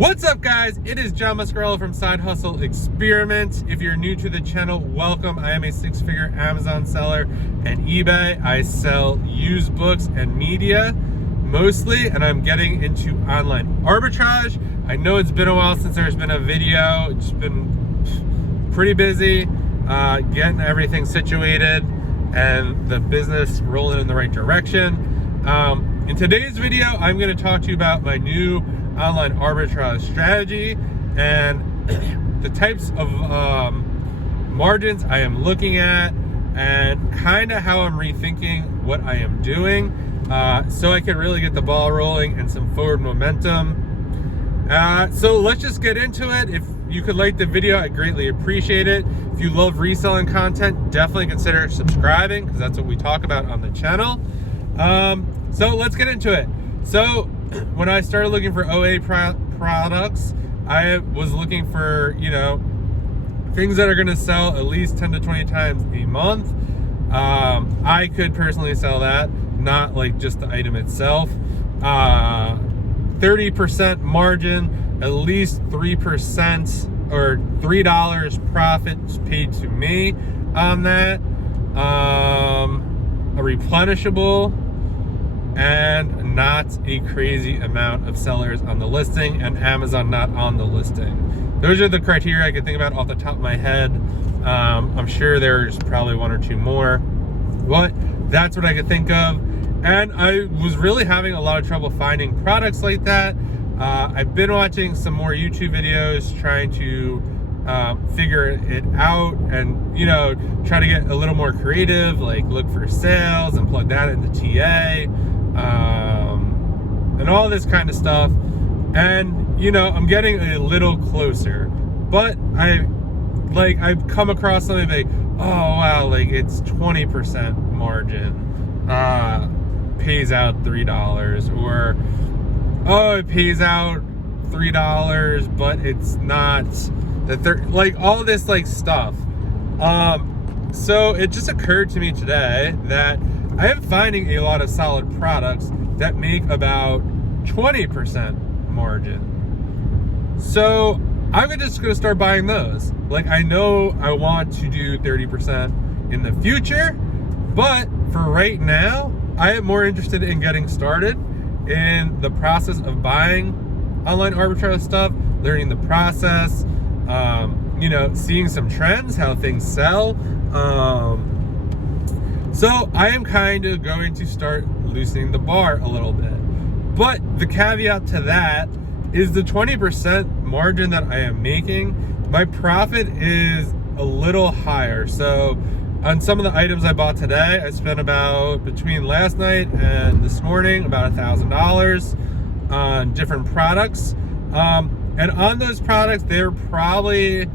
What's up, guys? It is John Muscarello from Side Hustle Experiment. If you're new to the channel, welcome. I am a six-figure Amazon seller and eBay. I sell used books and media mostly, and I'm getting into online arbitrage. I know it's been a while since there's been a video. It's been pretty busy getting everything situated and the business rolling in the right direction. In today's video, I'm going to talk to you about my new online arbitrage strategy and the types of margins I am looking at and kind of how I'm rethinking what I am doing so I can really get the ball rolling and some forward momentum. So let's just get into it. If you could like the video, I greatly appreciate it. If you love reselling content, definitely consider subscribing because that's what we talk about on the channel. So let's get into it. So when I started looking for OA products, I was looking for, things that are going to sell at least 10 to 20 times a month. I could personally sell that, not like just the item itself. 30% margin, at least 3% or $3 profits paid to me on that. A replenishable, and not a crazy amount of sellers on the listing, and Amazon not on the listing. Those are the criteria I can think about off the top of my head. I'm sure there's probably one or two more, but that's what I could think of. And I was really having a lot of trouble finding products like that. I've been watching some more YouTube videos trying to figure it out and, try to get a little more creative, like look for sales and plug that into TA. And all this kind of stuff, and I'm getting a little closer, but I've come across something like, oh wow, like it's 20% margin, pays out $3, or oh, it pays out $3 but it's not that like all this like stuff. So it just occurred to me today that I am finding a lot of solid products that make about 20% margin. So I'm just going to start buying those. Like, I know I want to do 30% in the future, but for right now, I am more interested in getting started in the process of buying online arbitrage stuff, learning the process, seeing some trends, how things sell. So I am kind of going to start loosening the bar a little bit. But the caveat to that is the 20% margin that I am making, my profit is a little higher. So on some of the items I bought today, I spent about, between last night and this morning, about $1,000 on different products. And on those products, they're probably,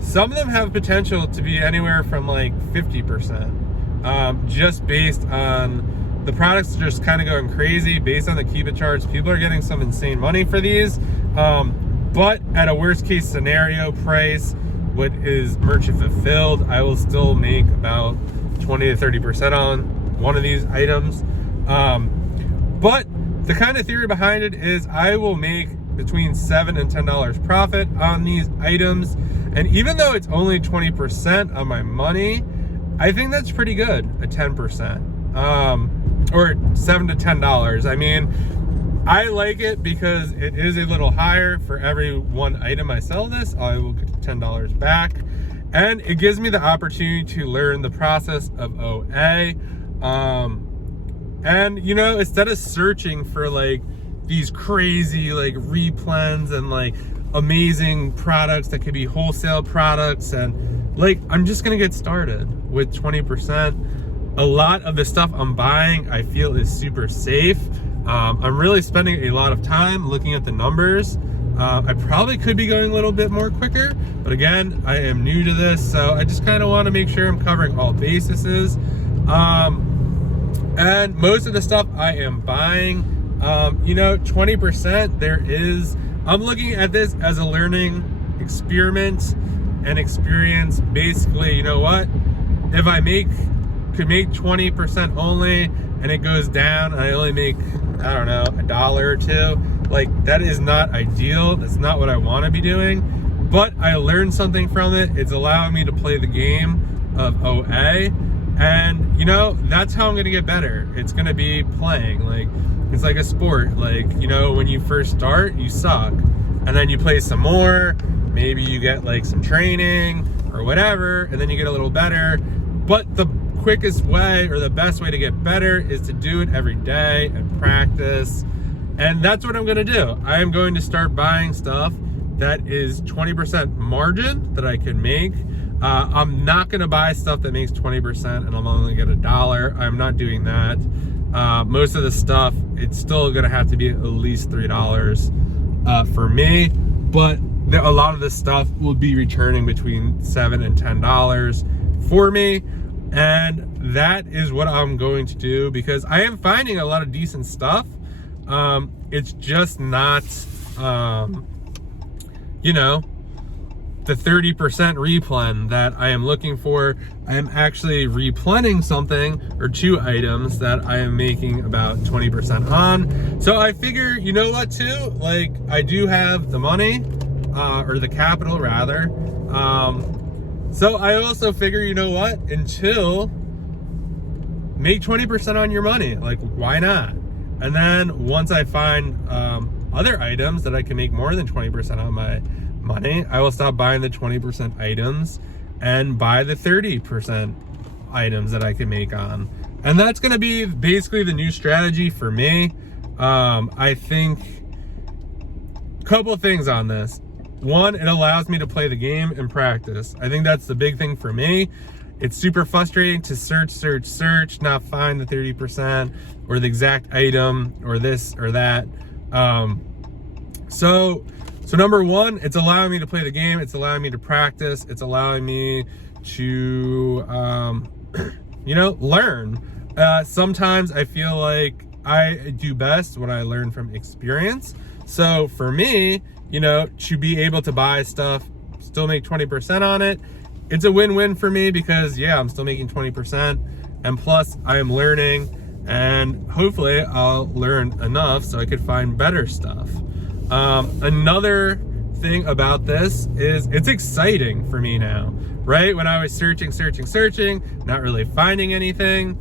some of them have potential to be anywhere from like 50%. Just based on the products just kind of going crazy based on the keep it charts. People are getting some insane money for these, but at a worst case scenario price, what is merchant fulfilled, I will still make about 20 to 30% on one of these items. But the kind of theory behind it is I will make between $7 and $10 profit on these items, and even though it's only 20% of my money, I think that's pretty good, a 10%, or $7 to $10. I mean, I like it because it is a little higher. For every one item I sell this, I will get $10 back. And it gives me the opportunity to learn the process of OA. And, instead of searching for like these crazy like replens and like amazing products that could be wholesale products, and like, I'm just gonna get started with 20%. A lot of the stuff I'm buying, I feel, is super safe. I'm really spending a lot of time looking at the numbers. I probably could be going a little bit more quicker, but again, I am new to this, so I just kind of want to make sure I'm covering all bases. And most of the stuff I am buying, 20%, I'm looking at this as a learning experiment and experience. Basically, if I make could make 20% only and it goes down and I only make, I don't know, $1 or $2. Like, that is not ideal. That's not what I want to be doing. But I learned something from it. It's allowing me to play the game of OA. And, you know, that's how I'm going to get better. It's going to be playing. Like, it's like a sport. Like, you know, when you first start, you suck. And then you play some more. Maybe you get like some training or whatever. And then you get a little better. But the quickest way or the best way to get better is to do it every day and practice. And that's what I'm going to do. I am going to start buying stuff that is 20% margin that I can make. I'm not going to buy stuff that makes 20% and I'm only going to get $1. I'm not doing that. Most of the stuff, it's still going to have to be at least $3 for me. But a lot of this stuff will be returning between $7 and $10 for me. And that is what I'm going to do because I am finding a lot of decent stuff. It's just not, you know, the 30% replen that I am looking for. I am actually replenning something or 2 items that I am making about 20% on. So I figure, you know what too? Like, I do have the money, or the capital rather. So I also figure, you know what? Until make 20% on your money. Like, why not? And then once I find other items that I can make more than 20% on my money, I will stop buying the 20% items and buy the 30% items that I can make on. And that's going to be basically the new strategy for me. I think a couple of things on this. One, it allows me to play the game and practice. I think that's the big thing for me. It's super frustrating to search, not find the 30% or the exact item or this or that. So number one, it's allowing me to play the game. It's allowing me to practice. It's allowing me to, you know, learn. Sometimes I feel like I do best when I learn from experience. So for me, you know, to be able to buy stuff, still make 20% on it, it's a win-win for me because, yeah, I'm still making 20%. And plus, I am learning, and hopefully I'll learn enough so I could find better stuff. Another thing about this is it's exciting for me now, right? When I was searching, not really finding anything,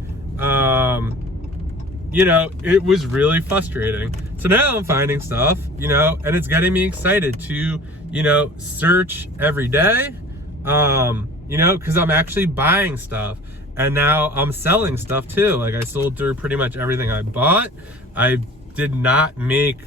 you know, it was really frustrating. So now I'm finding stuff, you know, and it's getting me excited to, you know, search every day, you know, because I'm actually buying stuff. And now I'm selling stuff too. Like, I sold through pretty much everything I bought. I did not make,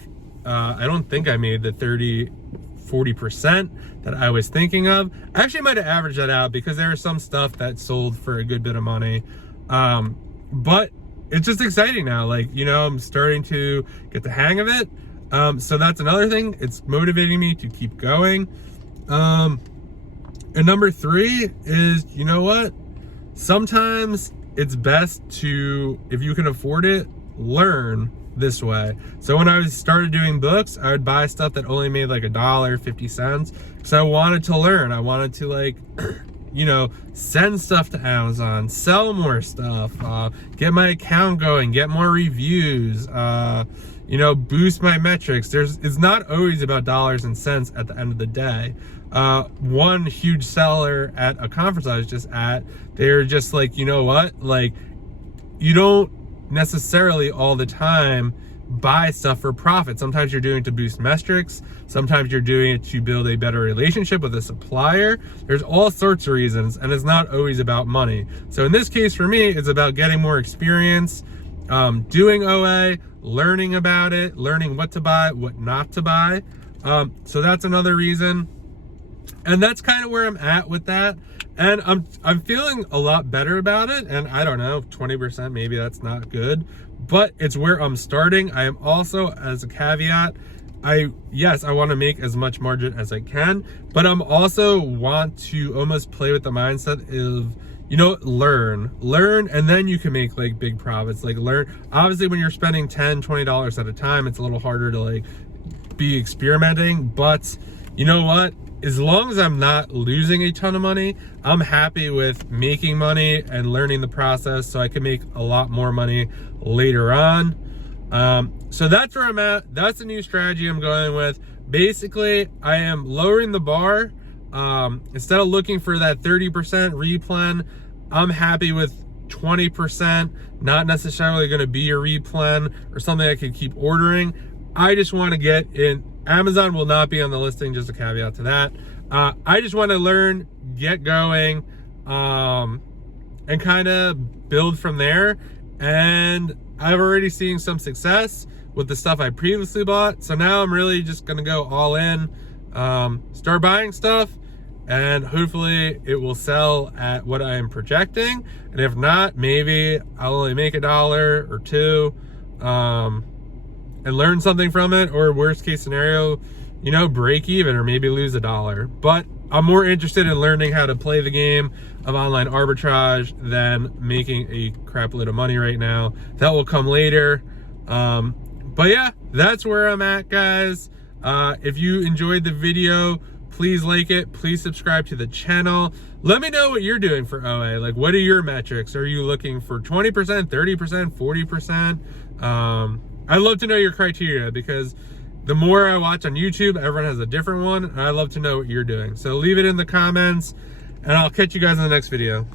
I don't think I made the 40% that I was thinking of. I actually might have averaged that out because there was some stuff that sold for a good bit of money. But it's just exciting now. Like, you know, I'm starting to get the hang of it. So that's another thing. It's motivating me to keep going. And number 3 is, you know what? Sometimes it's best to, if you can afford it, learn this way. So when I started doing books, I would buy stuff that only made like $1.50 because I wanted to learn. I wanted to, like, you know, send stuff to Amazon, sell more stuff, get my account going, get more reviews, you know, boost my metrics. It's not always about dollars and cents at the end of the day. One huge seller at a conference I was just at, they're just like, you know what? Like, you don't necessarily all the time buy stuff for profit. Sometimes you're doing it to boost metrics. Sometimes you're doing it to build a better relationship with a supplier. There's all sorts of reasons, and it's not always about money. So in this case for me, it's about getting more experience, doing OA, learning about it, learning what to buy, what not to buy. So that's another reason. And that's kind of where I'm at with that. And I'm feeling a lot better about it. And I don't know, 20%, maybe that's not good, but it's where I'm starting. I am also, as a caveat, yes, I want to make as much margin as I can, but I'm also want to almost play with the mindset of, you know, learn, and then you can make like big profits. Like, learn. Obviously, when you're spending $10, $20 at a time, it's a little harder to like be experimenting, but you know what? as long as I'm not losing a ton of money, I'm happy with making money and learning the process so I can make a lot more money later on. So that's where I'm at. That's the new strategy I'm going with. Basically, I am lowering the bar. Instead of looking for that 30% replen, I'm happy with 20%, not necessarily going to be a replen or something I could keep ordering. I just want to get in. Amazon will not be on the listing, just a caveat to that. I just want to learn, get going, and kind of build from there. And I've already seen some success with the stuff I previously bought. So now I'm really just going to go all in, start buying stuff, and hopefully it will sell at what I am projecting. And if not, maybe I'll only make $1 or $2, and learn something from it, or worst case scenario, you know, break even or maybe lose $1. But I'm more interested in learning how to play the game of online arbitrage than making a crap load of money right now. That will come later. But yeah, that's where I'm at, guys. If you enjoyed the video, please like it, please subscribe to the channel. Let me know what you're doing for OA. Like, what are your metrics? Are you looking for 20%, 30%, 40%? I'd love to know your criteria, because the more I watch on YouTube, everyone has a different one, and I'd love to know what you're doing. So leave it in the comments, and I'll catch you guys in the next video.